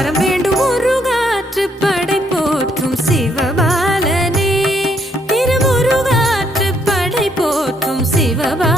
வரம் வேண்டும் ஒரு காற்று படை போற்றும் சிவபாலனே. திருமுருகாற்று படை போற்றும் சிவபால